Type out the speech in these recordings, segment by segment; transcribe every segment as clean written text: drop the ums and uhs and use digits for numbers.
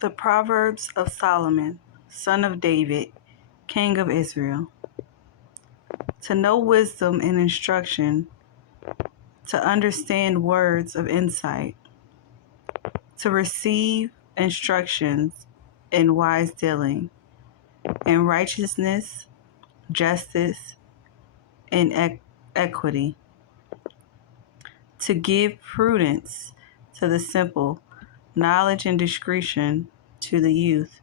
The Proverbs of Solomon, son of David, king of Israel. To know wisdom and instruction, to understand words of insight, to receive instructions in wise dealing, in righteousness, justice, and equity, to give prudence to the simple, knowledge and discretion to the youth.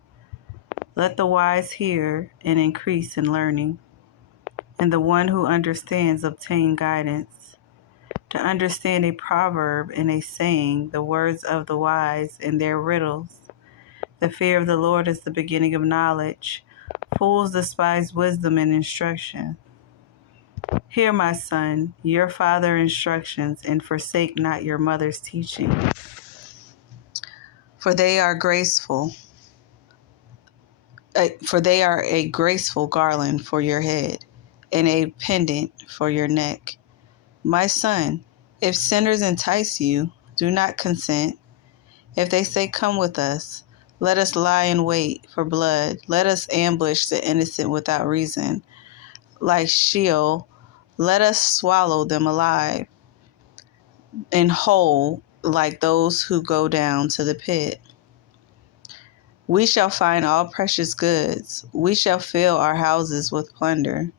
Let the wise hear and increase in learning, and the one who understands obtain guidance. To understand a proverb and a saying, the words of the wise and their riddles. The fear of the Lord is the beginning of knowledge. Fools despise wisdom and instruction. Hear, my son, your father's instructions, and forsake not your mother's teaching. For they are a graceful garland for your head, and a pendant for your neck. My son, if sinners entice you, do not consent. If they say, come with us, let us lie in wait for blood. Let us ambush the innocent without reason. Like Sheol, let us swallow them alive, and whole like those who go down to the pit. We shall find all precious goods. We shall fill our houses with plunder.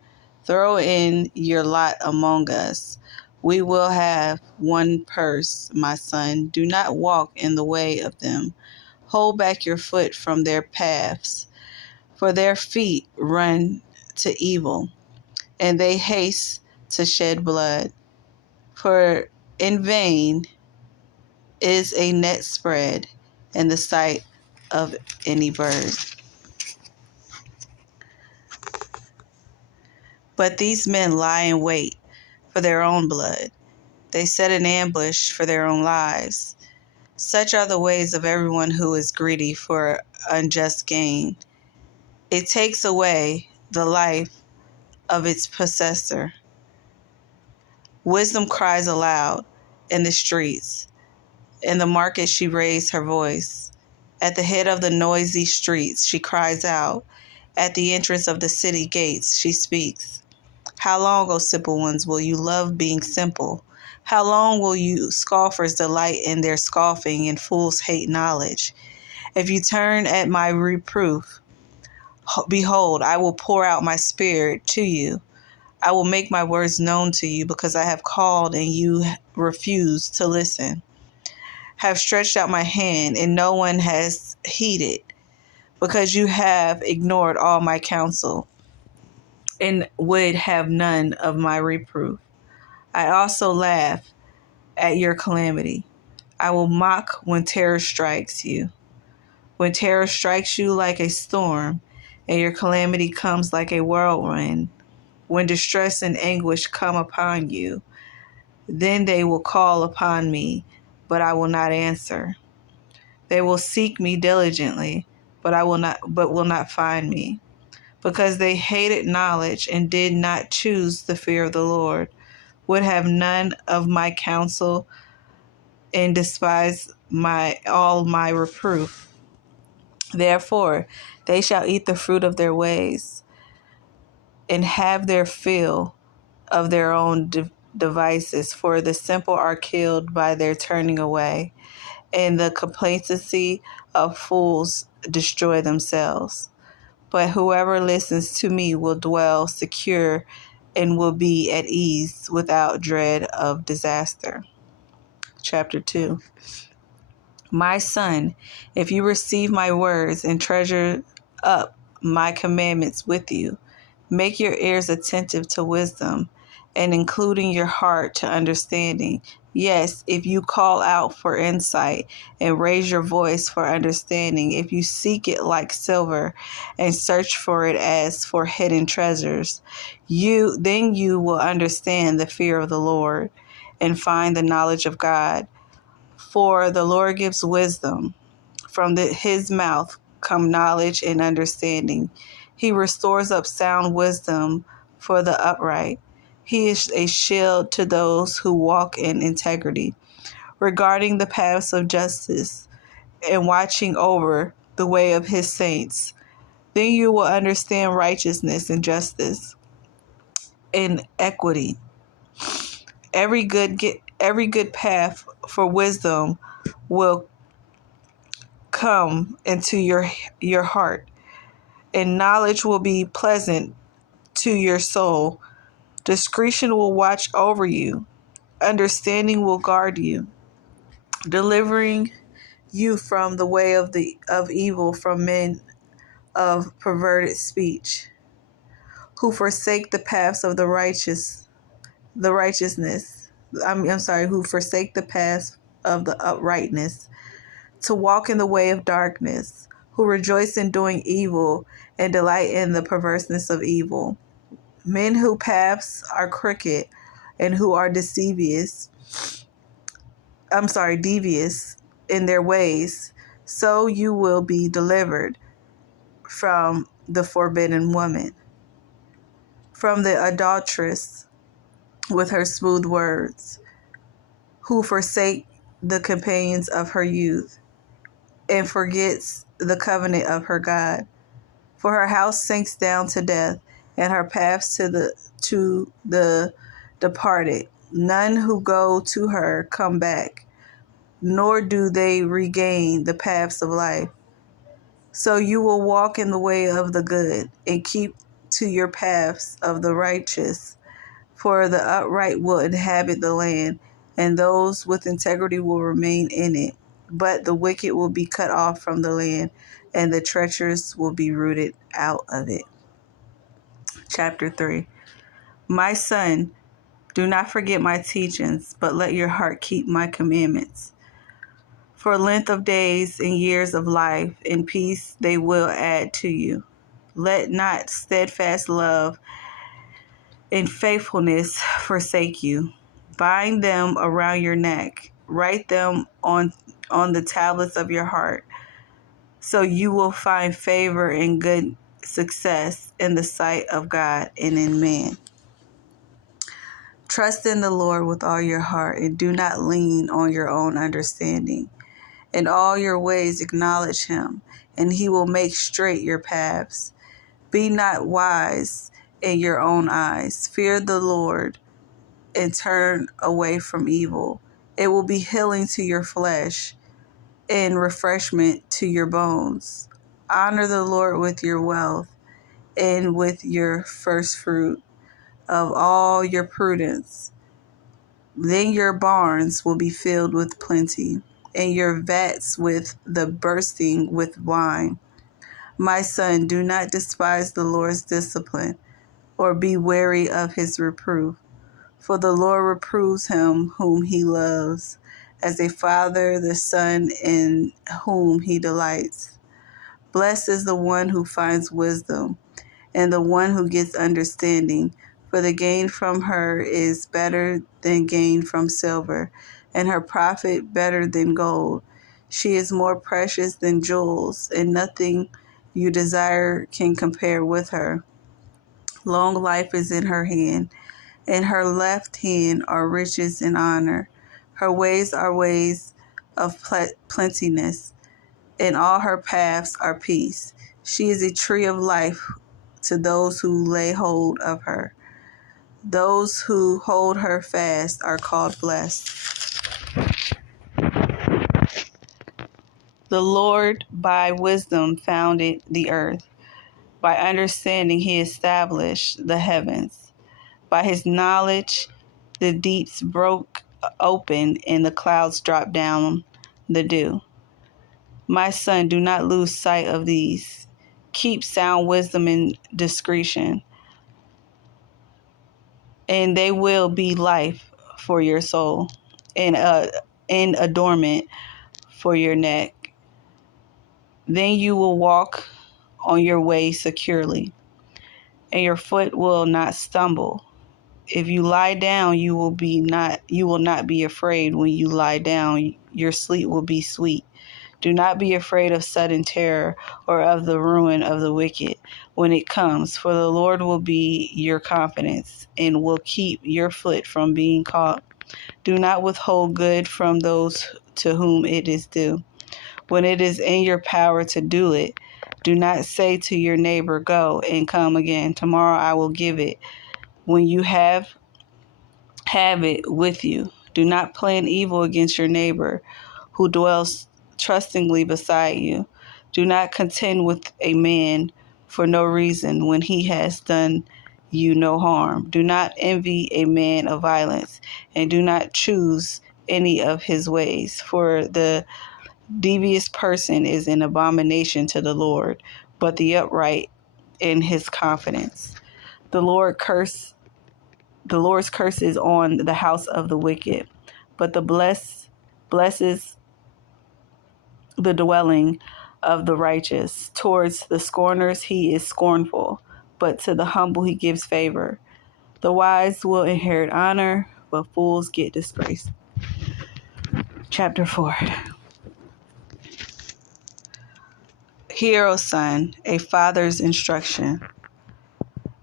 Throw in your lot among us. We will have one purse, my son. Do not walk in the way of them. Hold back your foot from their paths, for their feet run to evil, and they haste to shed blood. For in vain is a net spread in the sight of any bird. But these men lie in wait for their own blood. They set an ambush for their own lives. Such are the ways of everyone who is greedy for unjust gain. It takes away the life of its possessor. Wisdom cries aloud in the streets. In the market she raised her voice. At the head of the noisy streets she cries out. At the entrance of the city gates she speaks. How long, O simple ones, will you love being simple? How long will you scoffers delight in their scoffing and fools hate knowledge? If you turn at my reproof, behold, I will pour out my spirit to you. I will make my words known to you because I have called and you refuse to listen. Have stretched out my hand and no one has heeded, because you have ignored all my counsel and would have none of my reproof. I also laugh at your calamity. I will mock when terror strikes you. When terror strikes you like a storm, and your calamity comes like a whirlwind, when distress and anguish come upon you, then they will call upon me, but I will not answer. They will seek me diligently, but will not find me, because they hated knowledge and did not choose the fear of the Lord, would have none of my counsel, and despise all my reproof. Therefore, they shall eat the fruit of their ways, and have their fill of their own devices. For the simple are killed by their turning away, and the complacency of fools destroy themselves. But whoever listens to me will dwell secure and will be at ease without dread of disaster. Chapter 2. My son, if you receive my words and treasure up my commandments with you, make your ears attentive to wisdom, and including your heart to understanding. Yes, if you call out for insight and raise your voice for understanding, if you seek it like silver and search for it as for hidden treasures, then you will understand the fear of the Lord and find the knowledge of God. For the Lord gives wisdom. From his mouth come knowledge and understanding. He restores up sound wisdom for the upright. He is a shield to those who walk in integrity, regarding the paths of justice and watching over the way of his saints. Then you will understand righteousness and justice and equity. Every good path for wisdom will come into your heart, and knowledge will be pleasant to your soul. Discretion will watch over you. Understanding will guard you, delivering you from the way of evil, from men of perverted speech, who forsake the paths of who forsake the paths of the uprightness, to walk in the way of darkness, who rejoice in doing evil and delight in the perverseness of evil. Men whose paths are crooked and who are devious in their ways, so you will be delivered from the forbidden woman, from the adulteress with her smooth words, who forsake the companions of her youth and forgets the covenant of her God. For her house sinks down to death, and her paths to the departed. None who go to her come back, nor do they regain the paths of life. So you will walk in the way of the good, and keep to your paths of the righteous. For the upright will inhabit the land, and those with integrity will remain in it. But the wicked will be cut off from the land, and the treacherous will be rooted out of it. Chapter 3. My son, do not forget my teachings, but let your heart keep my commandments. For length of days and years of life and peace they will add to you. Let not steadfast love and faithfulness forsake you. Bind them around your neck. Write them on the tablets of your heart, so you will find favor and good success in the sight of God and in man. Trust in the Lord with all your heart, and do not lean on your own understanding. In all your ways acknowledge him, and he will make straight your paths. Be not wise in your own eyes. Fear the Lord and turn away from evil. It will be healing to your flesh and refreshment to your bones. Honor the Lord with your wealth and with your first fruit of all your prudence. Then your barns will be filled with plenty, and your vats with the bursting with wine. My son, do not despise the Lord's discipline, or be weary of his reproof. For the Lord reproves him whom he loves, as a father the son in whom he delights. Blessed is the one who finds wisdom, and the one who gets understanding, for the gain from her is better than gain from silver, and her profit better than gold. She is more precious than jewels, and nothing you desire can compare with her. Long life is in her hand. In her left hand are riches and honor. Her ways are ways of plenteousness, and all her paths are peace. She is a tree of life to those who lay hold of her. Those who hold her fast are called blessed. The Lord by wisdom founded the earth. By understanding he established the heavens. By his knowledge the deeps broke open, and the clouds dropped down the dew. My son, do not lose sight of these. Keep sound wisdom and discretion, and they will be life for your soul and adornment for your neck. Then you will walk on your way securely, and your foot will not stumble. If you lie down, you will not be afraid. When you lie down, your sleep will be sweet. Do not be afraid of sudden terror or of the ruin of the wicked when it comes, for the Lord will be your confidence and will keep your foot from being caught. Do not withhold good from those to whom it is due, when it is in your power to do it. Do not say to your neighbor, go and come again. Tomorrow I will give it when you have it with you. Do not plan evil against your neighbor who dwells trustingly beside you. Do not contend with a man for no reason when he has done you no harm. Do not envy a man of violence, and do not choose any of his ways, for the devious person is an abomination to the Lord, but the upright in his confidence. The Lord's curse is on the house of the wicked, but the blesses the dwelling of the righteous. Towards the scorners he is scornful, but to the humble he gives favor. The wise will inherit honor, but fools get disgrace. Chapter 4. Hear, O son, a father's instruction,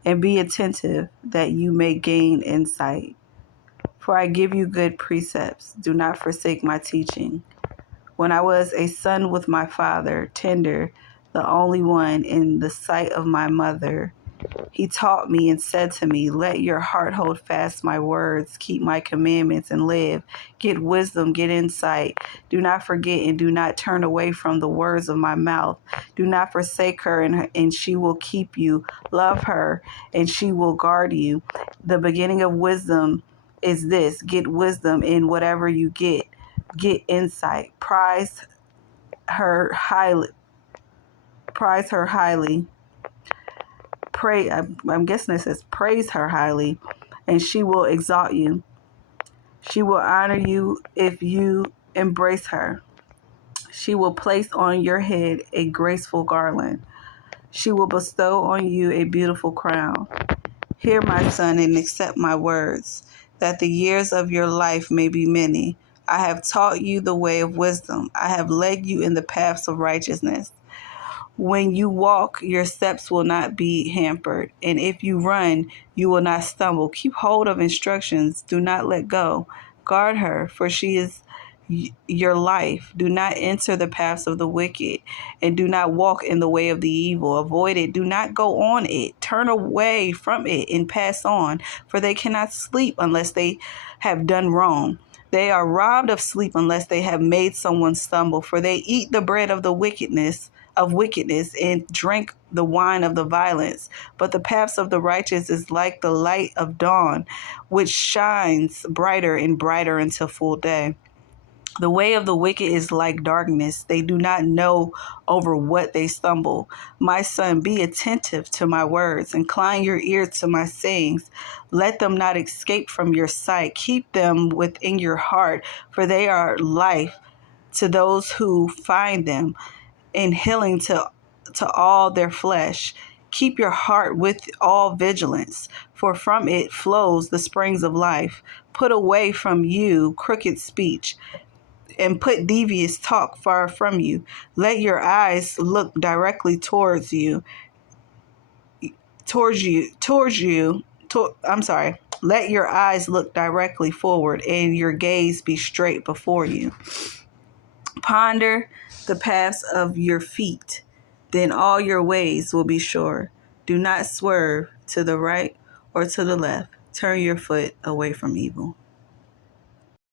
and be attentive that you may gain insight. For I give you good precepts. Do not forsake my teaching. When I was a son with my father, tender, the only one in the sight of my mother, he taught me and said to me, let your heart hold fast my words, keep my commandments and live. Get wisdom, get insight. Do not forget and do not turn away from the words of my mouth. Do not forsake her, and she will keep you. Love her, and she will guard you. The beginning of wisdom is this: get wisdom in whatever you get. Get insight. Prize her highly. Pray. I'm guessing it says praise her highly, and she will exalt you. She will honor you if you embrace her. She will place on your head a graceful garland. She will bestow on you a beautiful crown. Hear, my son, and accept my words, that the years of your life may be many. I have taught you the way of wisdom. I have led you in the paths of righteousness. When you walk, your steps will not be hampered, and if you run, you will not stumble. Keep hold of instructions. Do not let go. Guard her, for she is your life. Do not enter the paths of the wicked, and do not walk in the way of the evil. Avoid it. Do not go on it. Turn away from it and pass on, for they cannot sleep unless they have done wrong. They are robbed of sleep unless they have made someone stumble, for they eat the bread of the wickedness and drink the wine of the violence. But the paths of the righteous is like the light of dawn, which shines brighter and brighter until full day. The way of the wicked is like darkness. They do not know over what they stumble. My son, be attentive to my words. Incline your ear to my sayings. Let them not escape from your sight. Keep them within your heart, for they are life to those who find them, and healing to all their flesh. Keep your heart with all vigilance, for from it flows the springs of life. Put away from you crooked speech, and put devious talk far from you. Let your eyes look directly towards you. Let your eyes look directly forward, and your gaze be straight before you. Ponder the paths of your feet, then all your ways will be sure. Do not swerve to the right or to the left. Turn your foot away from evil.